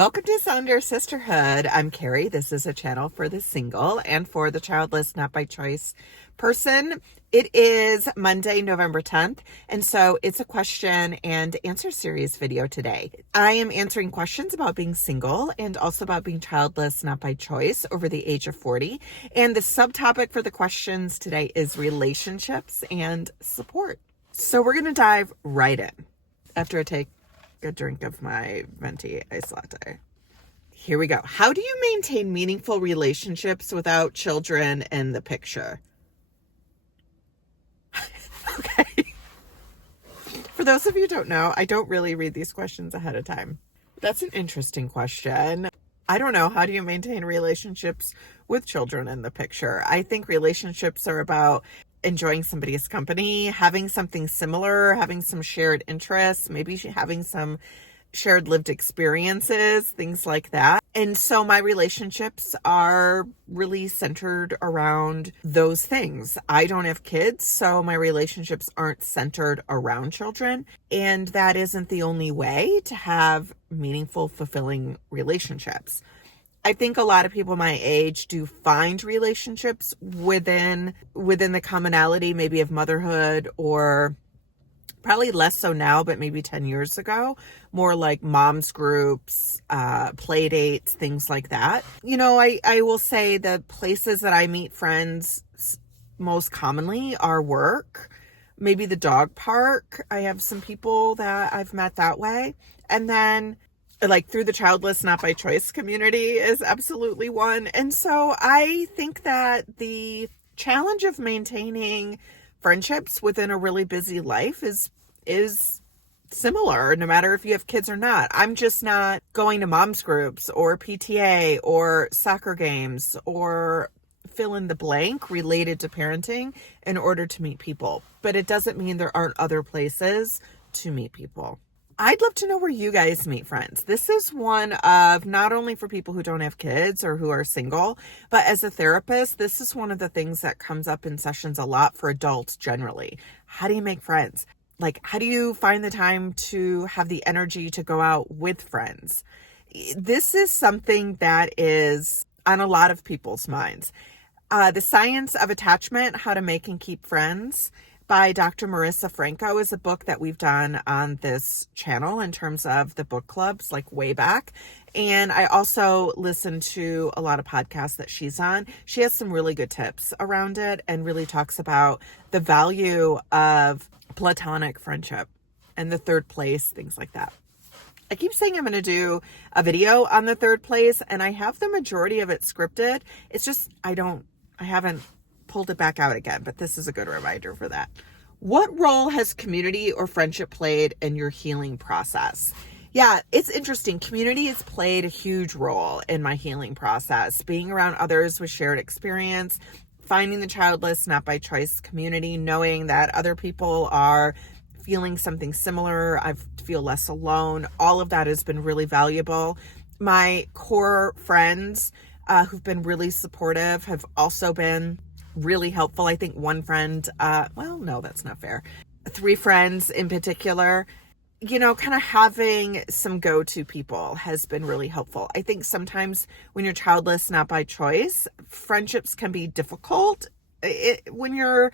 Welcome to Sounder Sisterhood. I'm Carrie. This is a channel for the single and for the childless, not by choice person. It is Monday, November 10th, and so it's a question and answer series video today. I am answering questions about being single and also about being childless, not by choice over the age of 40. And the subtopic for the questions today is relationships and support. So we're going to dive right in after I take a drink of my venti iced latte. Here we go. How do you maintain meaningful relationships without children in the picture? Okay. For those of you who don't know, I don't really read these questions ahead of time. That's an interesting question. I don't know. How do you maintain relationships with children in the picture? I think relationships are about enjoying somebody's company, having something similar, having some shared interests, maybe having some shared lived experiences, things like that. And so my relationships are really centered around those things. I don't have kids, so my relationships aren't centered around children. And that isn't the only way to have meaningful, fulfilling relationships. I think a lot of people my age do find relationships within the commonality, maybe of motherhood, or probably less so now, but maybe 10 years ago, more like moms groups, play dates, things like that. You know, I will say the places that I meet friends most commonly are work, maybe the dog park. I have some people that I've met that way. And then like through the Childless Not By Choice community is absolutely one. And so I think that the challenge of maintaining friendships within a really busy life is similar, no matter if you have kids or not. I'm just not going to moms groups or PTA or soccer games or fill in the blank related to parenting in order to meet people. But it doesn't mean there aren't other places to meet people. I'd love to know where you guys meet friends. This is one of, not only for people who don't have kids or who are single, but as a therapist, this is one of the things that comes up in sessions a lot for adults generally. How do you make friends? Like, how do you find the time to have the energy to go out with friends? This is something that is on a lot of people's minds. The Science of Attachment, How to Make and Keep Friends by Dr. Marissa Franco is a book that we've done on this channel in terms of the book clubs, like way back. And I also listen to a lot of podcasts that she's on. She has some really good tips around it and really talks about the value of platonic friendship and the third place, things like that. I keep saying I'm going to do a video on the third place, and I have the majority of it scripted. It's just, I haven't pulled it back out again, but this is a good reminder for that. What role has community or friendship played in your healing process? Yeah, it's interesting. Community has played a huge role in my healing process. Being around others with shared experience, finding the Childless Not By Choice community, knowing that other people are feeling something similar, I feel less alone. All of that has been really valuable. My core friends who've been really supportive have also been really helpful. I think one friend, no, that's not fair. 3 friends in particular, kind of having some go-to people has been really helpful. I think sometimes when you're childless, not by choice, friendships can be difficult when you're,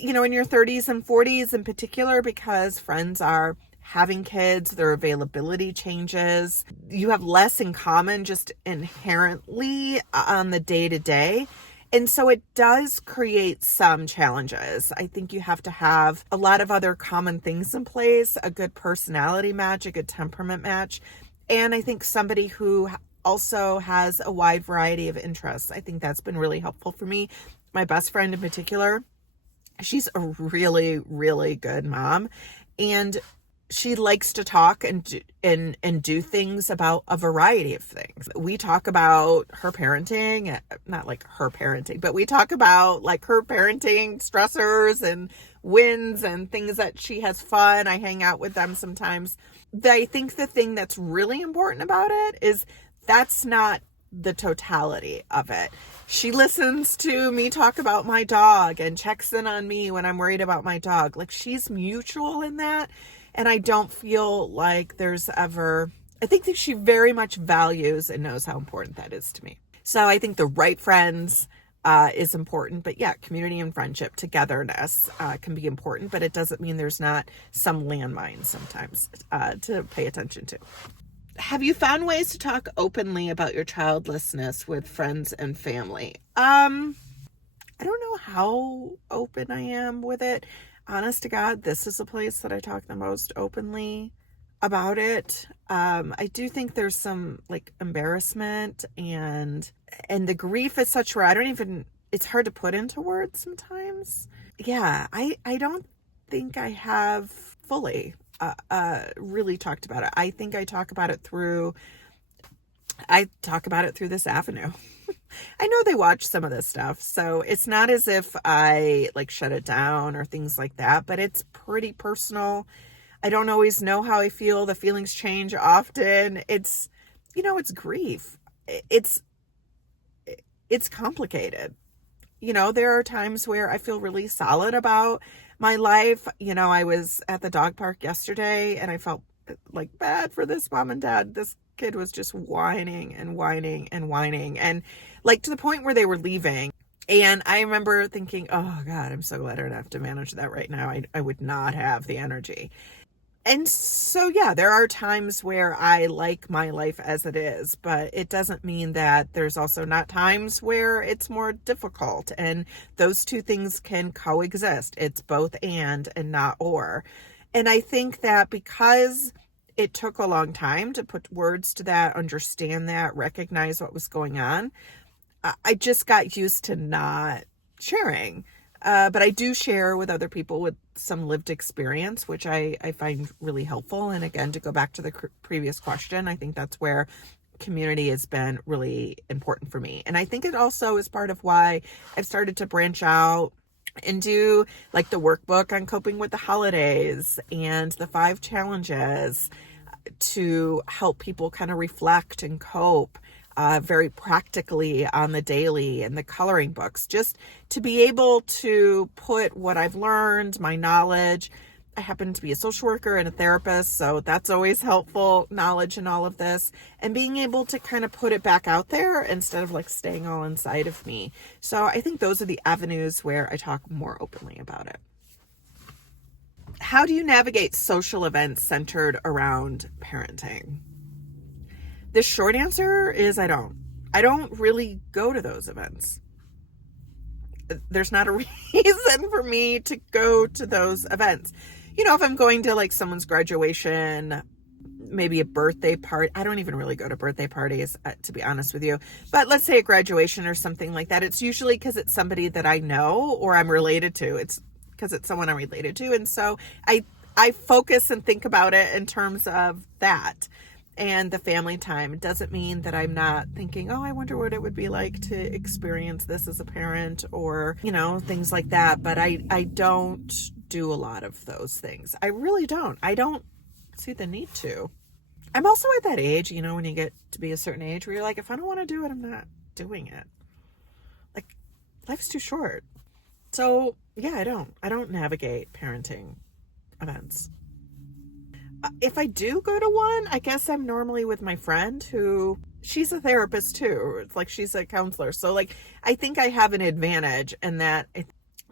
in your 30s and 40s in particular, because friends are having kids, their availability changes. You have less in common just inherently on the day-to-day. And so it does create some challenges. I think you have to have a lot of other common things in place, a good personality match, a good temperament match. And I think somebody who also has a wide variety of interests. I think that's been really helpful for me. My best friend in particular, she's a really, really good mom. And she likes to talk and do things about a variety of things. We talk about her parenting, not like her parenting, but we talk about like her parenting stressors and wins and things that she has fun. I hang out with them sometimes. I think the thing that's really important about it is that's not the totality of it. She listens to me talk about my dog and checks in on me when I'm worried about my dog. Like, she's mutual in that. And I don't feel like there's ever I think that she very much values and knows how important that is to me. So I think the right friends is important. But yeah, community and friendship, togetherness can be important, but it doesn't mean there's not some landmines sometimes to pay attention to. Have you found ways to talk openly about your childlessness with friends and family? I don't know how open I am with it. Honest to God, this is a place that I talk the most openly about it. I do think there's some like embarrassment and the grief is such where it's hard to put into words sometimes. Yeah, I don't think I have fully really talked about it. I think I talk about it through this avenue. I know they watch some of this stuff, so it's not as if I like shut it down or things like that, but it's pretty personal. I don't always know how I feel. The feelings change often. It's grief. It's complicated. There are times where I feel really solid about my life. I was at the dog park yesterday and I felt like bad for this mom and dad. This kid was just whining and whining and whining, and like to the point where they were leaving. And I remember thinking, oh God, I'm so glad I don't have to manage that right now. I would not have the energy. And so, yeah, there are times where I like my life as it is, but it doesn't mean that there's also not times where it's more difficult. And those two things can coexist. It's both and not or. And I think that because it took a long time to put words to that, understand that, recognize what was going on, I just got used to not sharing. But I do share with other people with some lived experience, which I find really helpful. And again, to go back to the previous question, I think that's where community has been really important for me. And I think it also is part of why I've started to branch out and do like the workbook on coping with the holidays and the 5 challenges to help people kind of reflect and cope very practically on the daily, and the coloring books, just to be able to put what I've learned, my knowledge. I happen to be a social worker and a therapist, so that's always helpful knowledge in all of this, and being able to kind of put it back out there instead of like staying all inside of me. So I think those are the avenues where I talk more openly about it. How do you navigate social events centered around parenting? The short answer is I don't really go to those events. There's not a reason for me to go to those events. If I'm going to like someone's graduation, maybe a birthday party. I don't even really go to birthday parties, to be honest with you. But let's say a graduation or something like that. It's usually because it's somebody that I know or I'm related to. It's because it's someone I'm related to. And so I focus and think about it in terms of that. And the family time. It doesn't mean that I'm not thinking, oh, I wonder what it would be like to experience this as a parent, or, things like that. But I don't do a lot of those things. I really don't. I don't see the need to. I'm also at that age, when you get to be a certain age where you're like, if I don't want to do it, I'm not doing it. Like, life's too short. So yeah, I don't navigate parenting events. If I do go to one, I guess I'm normally with my friend who, she's a therapist too. It's like she's a counselor. So like, I think I have an advantage in that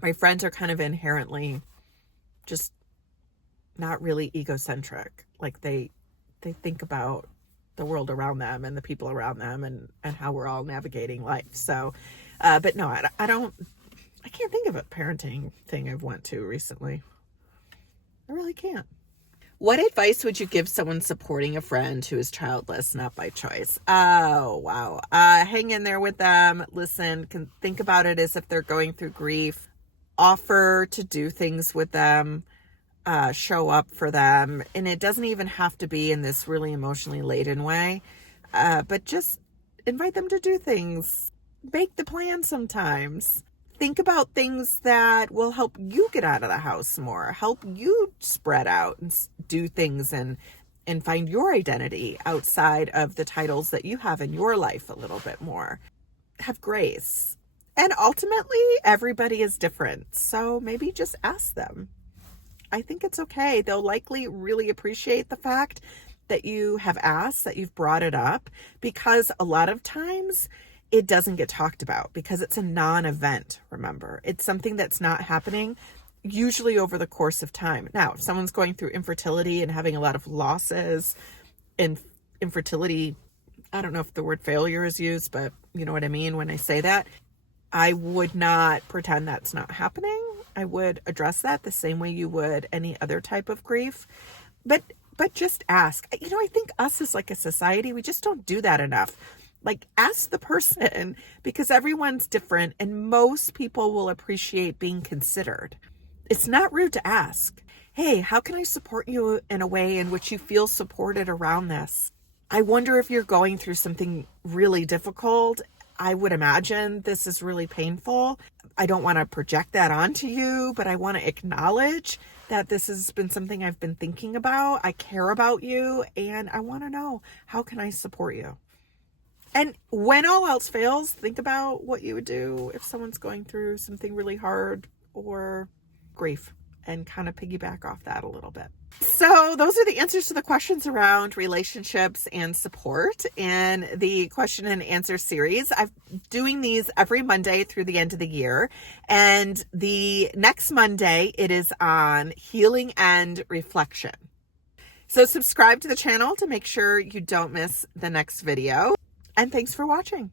my friends are kind of inherently just not really egocentric. Like they think about the world around them and the people around them and how we're all navigating life. So, but no, I can't think of a parenting thing I've went to recently. I really can't. What advice would you give someone supporting a friend who is childless, not by choice? Oh, wow. Hang in there with them. Listen, think about it as if they're going through grief. Offer to do things with them. Show up for them. And it doesn't even have to be in this really emotionally laden way. But just invite them to do things. Make the plan sometimes. Think about things that will help you get out of the house more, help you spread out and do things and find your identity outside of the titles that you have in your life a little bit more. Have grace. And ultimately, everybody is different. So maybe just ask them. I think it's okay. They'll likely really appreciate the fact that you have asked, that you've brought it up, because a lot of times it doesn't get talked about because it's a non-event, remember. It's something that's not happening usually over the course of time. Now, if someone's going through infertility and having a lot of losses and infertility, I don't know if the word failure is used, but you know what I mean when I say that. I would not pretend that's not happening. I would address that the same way you would any other type of grief. But just ask. You know, I think us as like a society, we just don't do that enough. Like, ask the person, because everyone's different and most people will appreciate being considered. It's not rude to ask, hey, how can I support you in a way in which you feel supported around this? I wonder if you're going through something really difficult. I would imagine this is really painful. I don't want to project that onto you, but I want to acknowledge that this has been something I've been thinking about. I care about you and I want to know, how can I support you? And when all else fails, think about what you would do if someone's going through something really hard or grief, and kind of piggyback off that a little bit. So those are the answers to the questions around relationships and support in the question and answer series. I'm doing these every Monday through the end of the year. And the next Monday, it is on healing and reflection. So subscribe to the channel to make sure you don't miss the next video. And thanks for watching.